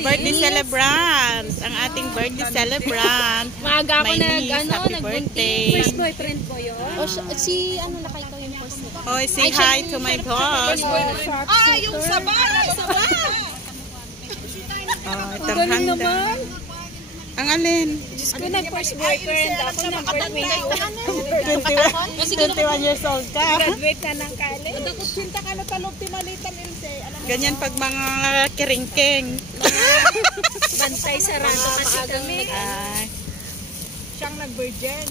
birthday celebrant. Ang ating birthday celebrant. Maaga ako happy birthday. First boyfriend ko yun. O si ano na kayo yung first nito? Oh, say hi to my boss. Yung sabay! Oh, itong handa. Ang alin? Diyos ko, nag-first boyfriend. Ako nag-first boyfriend. 21 years old ka. Graduate ka ng college. Nagkutsinta ka na talong timalitan, Ilse. Ganyan pag mga kiringking. Bantay sarado kasi kami. Siyang nag-virgin.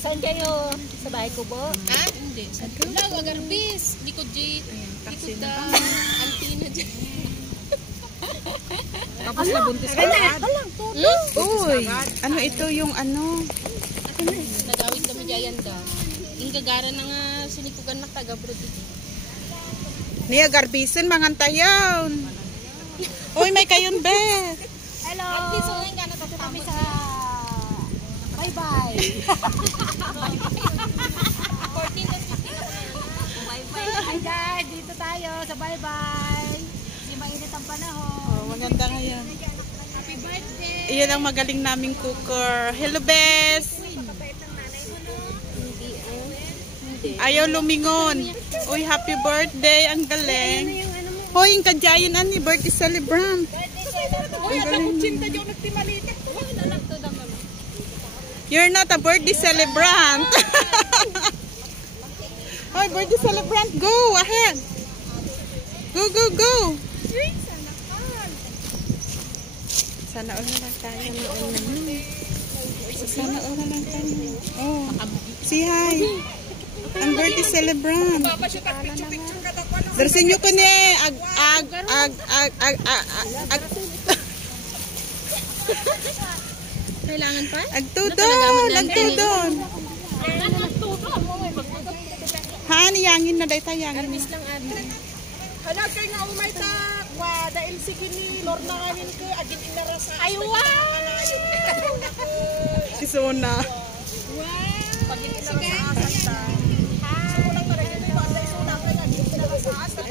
Saan kayo? Sa bahay ko po? Ha? Hindi. Wala, agarbis. Likod G. Likod da. Antina dyan. Tapos nabuntis ka agad. Uy, ano ito yung ano? Nagawin kami dyan da. Yung gagara na nga sinikugan na taga-brod dito. Niya garbisan, mangantayaw. Uy, may kayon, be. Hello! At least uling ka na kami sa bye-bye. 14 to 15. Bye-bye. Hi guys, dito tayo sa bye-bye. Hindi mainit ang panahon. Oh, maganda ngayon. Happy birthday! Iyan ang magaling naming cooker. Hello, Bes! Ayaw lumingon. Uy, happy birthday. Ang galing. Hoy, yung kadyayan ani, birthday celebrant. Uy, at nagkutsinta yung nagtimalitan. You're not a birthday celebrant. Hoy, birthday celebrant, go ahead. Go, go, go. Sana all na lang tayo. Sana all na lang tayo. Oh, say hi. Ang birthday celebrant. Darsin nyo ko ni. Kailangan pa? Agtudon. Agtudon. Han, yangin na day tayangin. Arbis lang ate. Halag kayo nga umay ta. Dahil sige ni Lorna ngayon ko. Agin inarasa. Ay, wow! Si Sona. Pagin inarasa ta. Sulang na rin ito yung anday sulang na nga. Agin inarasa ta.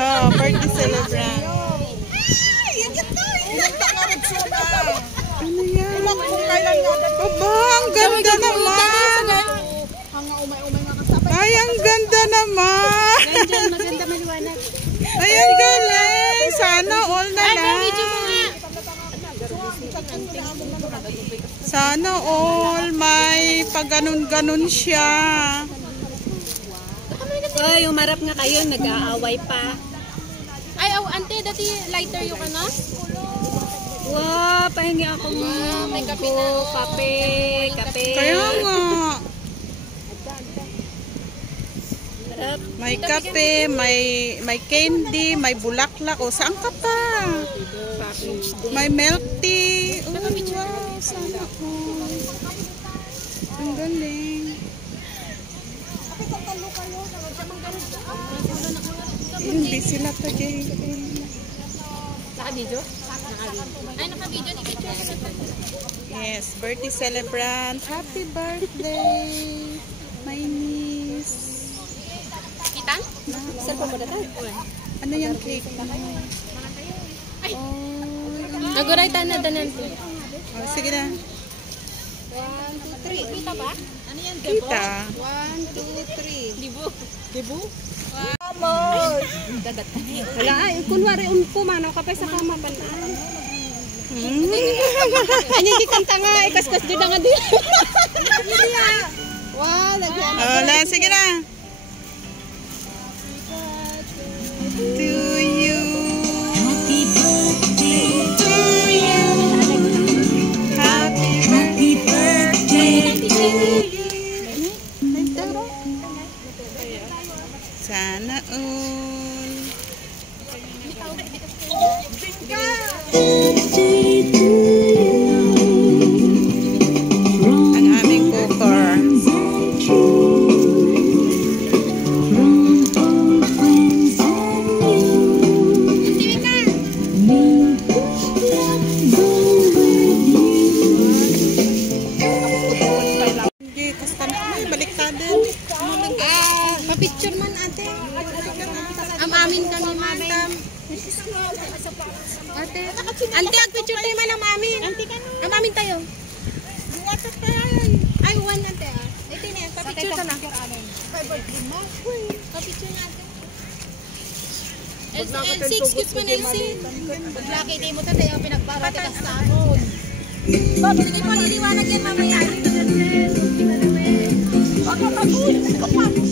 Oh, birthday celebrant. Ay, yan ito. Inagta nga rin suna. Ano yan? Ilang kung kailan nga. Aba, ang ganda naman. Hanga umay-umay nga kasabay. Ay, ang ganda naman. Ganyan, maganda maliwanag. Ay, ang galing. Sana all na lang. Sana all. May pag-ganon-ganon siya. Ay, umarap nga kayo, nag-aaway pa. Ay, ante, dati lighter yung ano? Wow, pahingi ako may kape ko. na. Kape. Kaya nga. Sarap. May kape, may candy, may bulaklak. O, saan ka pa? May milk tea. Oh, wow, sana all. Ang galing. Hindi sila pa dyan. Naka-video? Ay, naka-video ni Kitchen. Yes, birthday celebrant. Happy birthday, my niece. Kitan? Saan pa mo na tayo? Ano yung cake? Ay. Oh, Naguraytan na danan to. oh, sige na. 1, 2, 3. Kita ba? Ano yan? Kita. 1, 2, 3. Dibo. Dibu? Wala ay, kunwari pumanaw ka pa sa kama pa na. Ano di kanta nga, ikaskas din nga din. Wow, lagyan. Oh, sige na. To you. Happy birthday to you. Happy birthday to you. Sana all. Ang aming cooker. ate. Ante, picture tayo man ang mamin. Ante ka no. Ang mamin tayo. Buwat pa yan. Ay, one ante ah. Ito na yan, pa-picture ka na. Pa-picture na ate. Excuse mo na si. Paglaki di mo tayo pinagbarate ka sa amon. Bob, hindi mo niliwanag yan mamaya. Pagkatapos, kapag